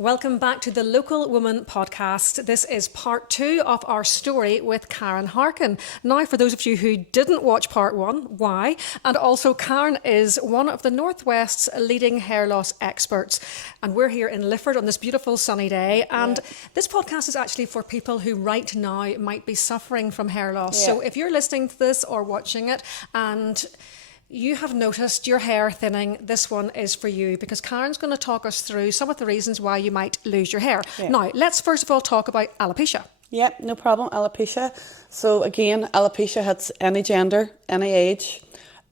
Welcome back to the Local Woman podcast. This is part 2 of our story with Karen Harkin. Now, for those of you who didn't watch part 1, why? And also, Karen is one of the Northwest's leading hair loss experts. And we're here in Lifford on this beautiful sunny day. And this podcast is actually for people who right now might be suffering from hair loss. So if you're listening to this or watching it and you have noticed your hair thinning, this one is for you, because Karen's going to talk us through some of the reasons why you might lose your hair. Now, let's first of all talk about alopecia. Yeah, no problem. Alopecia. So again, alopecia hits any gender, any age.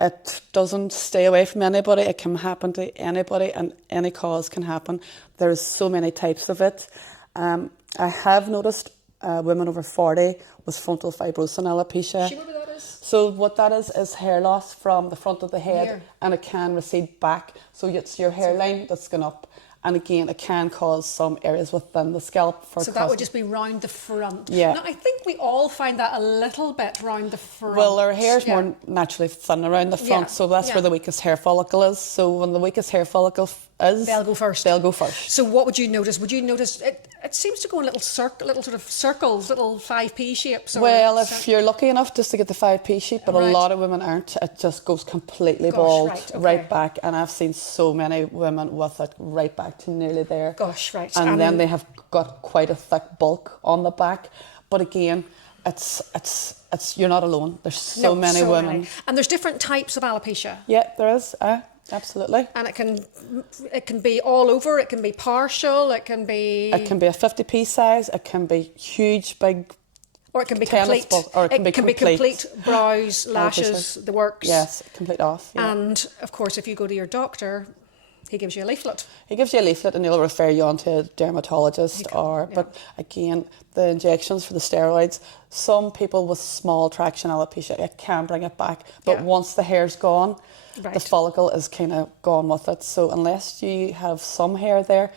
It doesn't stay away from anybody. It can happen to anybody and any cause can happen. There's so many types of it. I have noticed women over 40 with frontal fibrosis and alopecia. So what that is hair loss from the front of the head, and it can recede back. So it's your hairline that's going up. And again, it can cause some areas within the scalp. So that would just be round the front. Yeah. Now, I think we all find that a little bit round the front. Well, our hair is more naturally thin around the front, so that's where the weakest hair follicle is. So when the weakest hair follicle is, they'll go first. So what would you notice? Would you notice it seems to go in little sort of circles, little 5p shapes? Well, if you're lucky enough just to get the 5p shape, but a lot of women aren't, it just goes completely bald, right back. And I've seen so many women with it right back to nearly there. Gosh, right. And then they have got quite a thick bulk on the back. But again, it's you're not alone. There's so many women. And there's different types of alopecia. Yeah, there is. Absolutely. And it can be all over, it can be partial, it can be a 50p size, it can be huge, big, or it can be complete. Or it can be complete brows, lashes, the works. Yes, complete off. Yeah. And of course, if you go to your doctor, he gives you a leaflet. He gives you a leaflet and he'll refer you on to a dermatologist. But again, the injections for the steroids, some people with small traction alopecia, it can bring it back. But once the hair's gone, the follicle is kind of gone with it. So unless you have some hair there,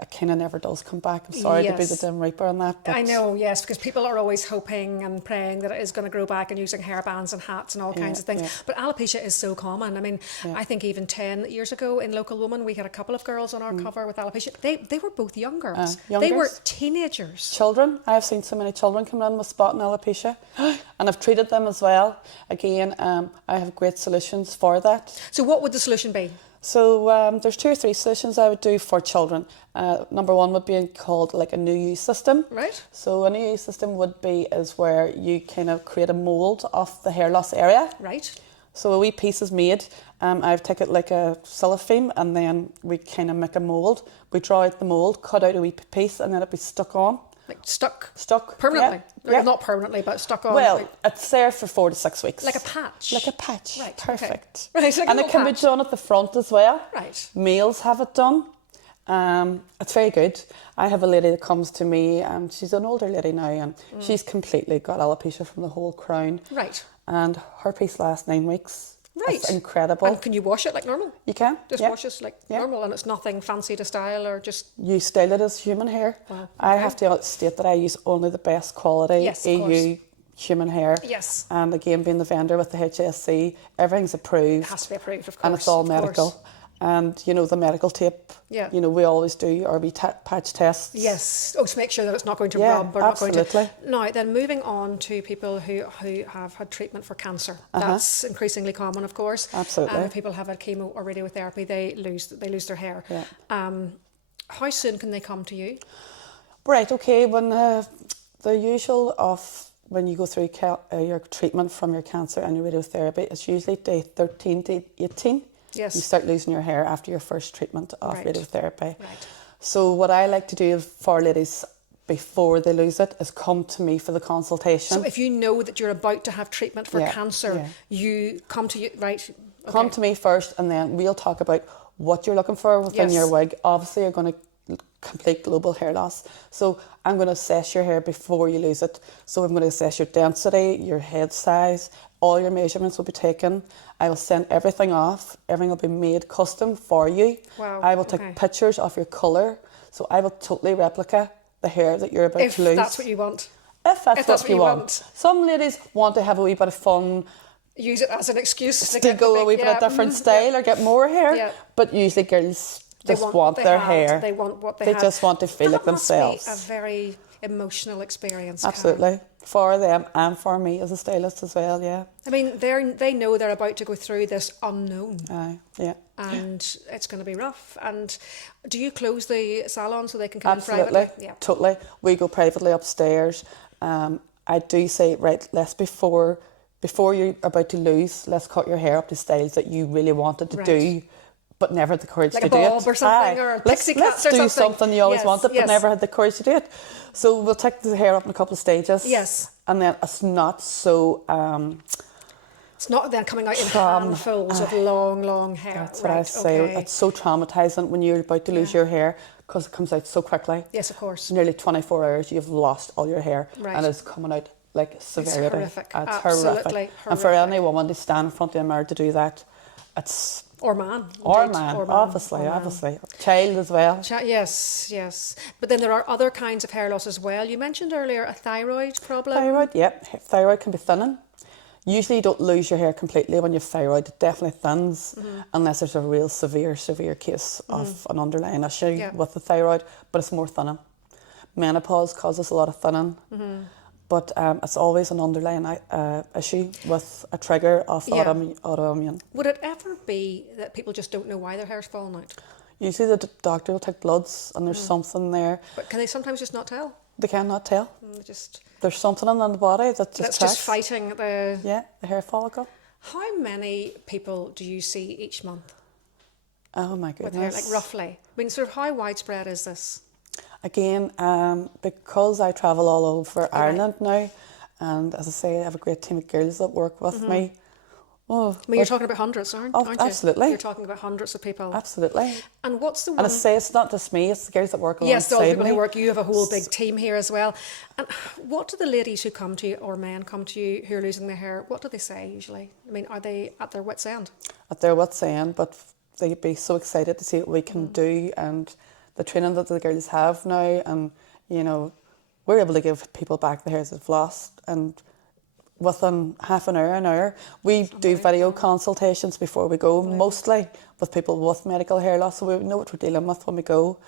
it kind of never does come back. I'm sorry to be the dim reaper on that. But I know, yes, because people are always hoping and praying that it is going to grow back and using hairbands and hats and all kinds of things. Yeah. But alopecia is so common. I mean, I think even 10 years ago in Local Woman, we had a couple of girls on our cover with alopecia. They were both young girls. They were teenagers. Children. I've seen so many children come in with spot and alopecia and I've treated them as well. Again, I have great solutions for that. So what would the solution be? So there's 2 or 3 solutions I would do for children. Number 1 would be called like a new use system. Right. So a new use system would be is where you kind of create a mould of the hair loss area. Right. So a wee piece is made. I've taken like a cellophane and then we kind of make a mould. We draw out the mould, cut out a wee piece and then it'd be stuck on. Like stuck? Stuck. Permanently? Yeah. Not permanently, but stuck on. Well, it's there for 4 to 6 weeks. Like a patch? Like a patch. Right. Perfect. Okay. Right, like and it can be done at the front as well. Right. Males have it done. It's very good. I have a lady that comes to me and she's an older lady now and she's completely got alopecia from the whole crown. Right. And her piece lasts 9 weeks. Right. It's incredible. And can you wash it like normal? You can. Just wash it like normal and it's nothing fancy to style or just... You style it as human hair. Wow. Okay. I have to state that I use only the best quality EU human hair. Yes. And again, being the vendor with the HSC, everything's approved. It has to be approved, of course. And it's all medical. And, you know, the medical tape, you know, we always do our patch tests. Yes. Oh, to make sure that it's not going to rub or absolutely. not going to... Now, then moving on to people who have had treatment for cancer. That's increasingly common, of course. Absolutely. And if people have had chemo or radiotherapy, they lose their hair. Yeah. How soon can they come to you? Right, okay. When the usual of when you go through your treatment from your cancer and your radiotherapy, it's usually day 13 to 18. Yes. You start losing your hair after your first treatment of radiotherapy. Right. So what I like to do for ladies before they lose it is come to me for the consultation. So if you know that you're about to have treatment for cancer, you come to you, right? Okay. Come to me first and then we'll talk about what you're looking for within your wig. Obviously, you're going to complete global hair loss. So I'm going to assess your hair before you lose it. So I'm going to assess your density, your head size, all your measurements will be taken. I will send everything off. Everything will be made custom for you. Wow. I will take pictures of your colour. So I will totally replicate the hair that you're about to lose. If that's what you want. If that's what you want. Some ladies want to have a wee bit of fun. Use it as an excuse to go a wee bit of different style or get more hair. But usually girls just want their hair. They want what they They had. just want to feel like themselves. That must be a very emotional experience. Absolutely. Karen. For them and for me as a stylist as well, yeah. I mean, they know they're about to go through this unknown. Aye, yeah. And it's going to be rough. And do you close the salon so they can come in Absolutely. privately? Yeah. Totally. We go privately upstairs. I do say, right, let's before you're about to lose, let's cut your hair up to styles that you really wanted to do, but never had the courage like to a do it. bob or something, or a pixie let's cuts or do something you always wanted, but yes. never had the courage to do it. So we'll take the hair up in a couple of stages. Yes. And then it's not so... it's not then coming out in handfuls of long hair. That's what I say. Okay. It's so traumatising when you're about to lose your hair because it comes out so quickly. Yes, of course. Nearly 24 hours, you've lost all your hair. Right. And it's coming out like severity. It's horrific. It's Absolutely horrific. And for any woman to stand in front of a mirror to do that, it's... Or man. Or indeed. man, Or man. obviously, Or man. obviously. Child as well. Yes. But then there are other kinds of hair loss as well. You mentioned earlier a thyroid problem. Thyroid, yep. Thyroid can be thinning. Usually you don't lose your hair completely when you have thyroid. It definitely thins unless there's a real severe case of an underlying issue with the thyroid, but it's more thinning. Menopause causes a lot of thinning, but it's always an underlying issue with a trigger of autoimmune. Would it ever be that people just don't know why their hair's falling out? Usually the doctor will take bloods and there's something there. But can they sometimes just not tell? They cannot tell. Just There's something in the body that that's just just fighting the... Yeah, the hair follicle. How many people do you see each month Oh my with goodness. hair, like roughly? I mean, sort of how widespread is this? Again, because I travel all over Ireland now, and as I say, I have a great team of girls that work with me. Oh, I mean, you're talking about hundreds, aren't you? Absolutely. You're talking about hundreds of people. Absolutely. And what's the one... And I say it's not just me, it's the girls that work alongside me. Yes, all the people who work. You have a whole big team here as well. And what do the ladies who come to you, or men come to you who are losing their hair, what do they say usually? I mean, are they at their wits' end? At their wits' end, but they'd be so excited to see what we can do and the training that the girls have now. And, you know, we're able to give people back the hairs they've lost. And within half an hour, we do video consultations before we go, mostly with people with medical hair loss, so we know what we're dealing with when we go.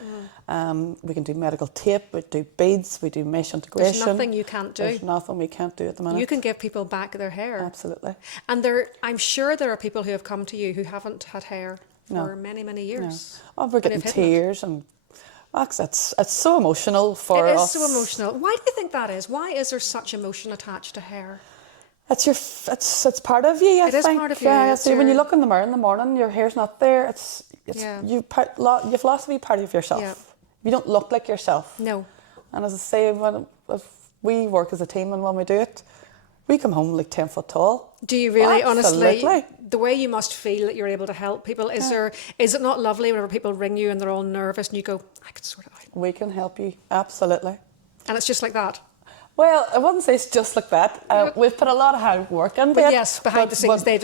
We can do medical tape, we do beads, we do mesh integration. There's nothing you can't do. There's nothing we can't do at the minute. You can give people back their hair. Absolutely. And I'm sure there are people who have come to you who haven't had hair for many years. Oh, we're getting tears and... It's so emotional for us. It is so emotional. Why do you think that is? Why is there such emotion attached to hair? It's part of you. I think. It is part of you. Yeah. See, when you look in the mirror in the morning, your hair's not there. You've lost a wee part of yourself. Yeah. You don't look like yourself. No. And as I say, if we work as a team, and when we do it, we come home like 10 foot tall. Do you really, Absolutely. honestly? The way you must feel that you're able to help people, is it not lovely whenever people ring you and they're all nervous and you go, I can sort it out? We can help you, absolutely. And it's just like that? Well, I wouldn't say it's just like that. We've put a lot of hard work into it. But yes, behind the scenes, they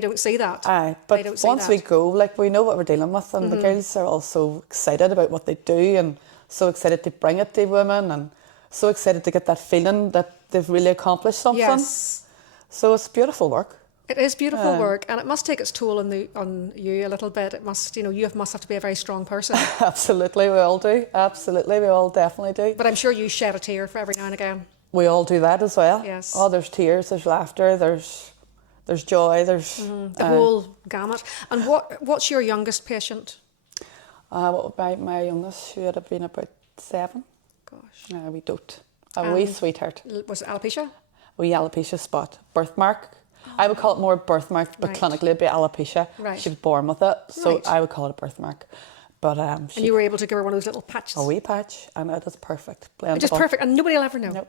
don't see that. Aye, but once we go, like, we know what we're dealing with, and the girls are also excited about what they do, and so excited to bring it to women, and so excited to get that feeling that they've really accomplished something. Yes. So it's beautiful work. It is beautiful work, and it must take its toll on you a little bit. It must, you must have to be a very strong person. Absolutely, we all do. Absolutely, we all definitely do. But I'm sure you shed a tear for every now and again. We all do that as well. Yes. Oh, there's tears, there's laughter, there's joy, there's the whole gamut. And what's your youngest patient? My youngest, she would have been about 7. Gosh. No, we don't. A wee sweetheart. Was it alopecia? Wee alopecia spot, birthmark. I would call it more birthmark, but clinically it'd be alopecia. Right. She was born with it, so Right. I would call it a birthmark. But And you were able to give her one of those little patches. a wee patch, and it is perfect. Blendable. Just perfect, and nobody will ever know. Nope.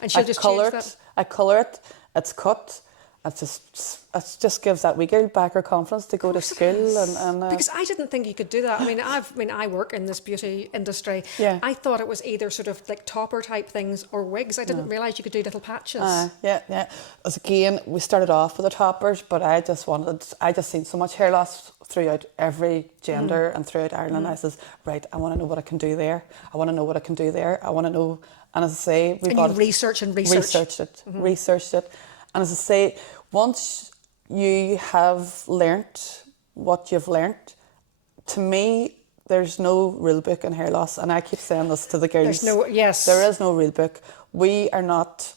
And she'll just change that. I colour it. It's cut. It just gives that wee girl back her confidence to go to school and Because I didn't think you could do that. I work in this beauty industry. Yeah. I thought it was either sort of like topper type things or wigs. I didn't realise you could do little patches. yeah. As again, we started off with the toppers, but I just seen so much hair loss throughout every gender and throughout Ireland. I says, right, I want to know what I can do there. I want to know what I can do there. I want to know. And as I say, researched it. And as I say, once you have learnt what you've learnt, to me, there's no rule book in hair loss, and I keep saying this to the girls. Yes. There is no rule book. We are not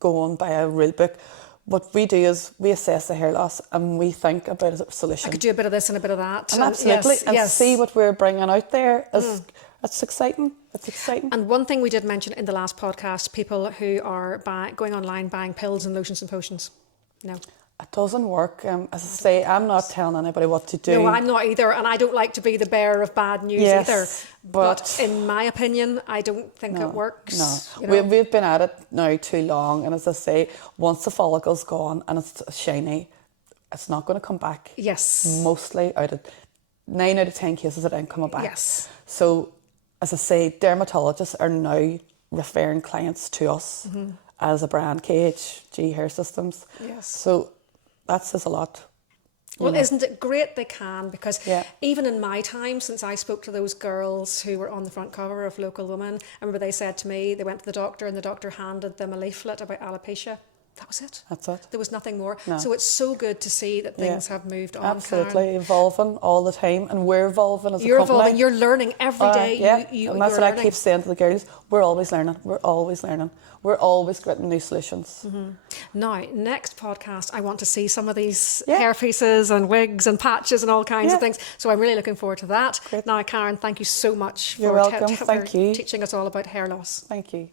going by a rule book. What we do is we assess the hair loss and we think about a solution. I could do a bit of this and a bit of that. And absolutely. Yes, and yes. see what we're bringing out there. It's exciting. It's exciting. And one thing we did mention in the last podcast, people who are going online buying pills and lotions and potions. No. It doesn't work. As I say, I'm not telling anybody what to do. No, I'm not either. And I don't like to be the bearer of bad news either. But in my opinion, I don't think it works. No. You know? We've been at it now too long. And as I say, once the follicle's gone and it's shiny, it's not going to come back. Yes. Mostly 9 out of 10 cases it ain't coming back. Yes. So, as I say, dermatologists are now referring clients to us as a brand, KHG Hair Systems. Yes. So that says a lot. Well, isn't it great they can? Because Yeah. even in my time, since I spoke to those girls who were on the front cover of Local Woman, I remember they said to me, they went to the doctor and the doctor handed them a leaflet about alopecia. That was it. That's it. There was nothing more. No. So it's so good to see that things have moved on. Absolutely, Karen. Evolving all the time, and we're evolving as a You're company. evolving. You're learning every day. And that's you're what I learning. keep saying to the girls. We're always learning. We're always learning. We're always getting new solutions. Now, next podcast, I want to see some of these hair pieces and wigs and patches and all kinds of things. So I'm really looking forward to that. Great. Now, Karen, thank you so much You're for welcome. Thank you. teaching us all about hair loss. Thank you.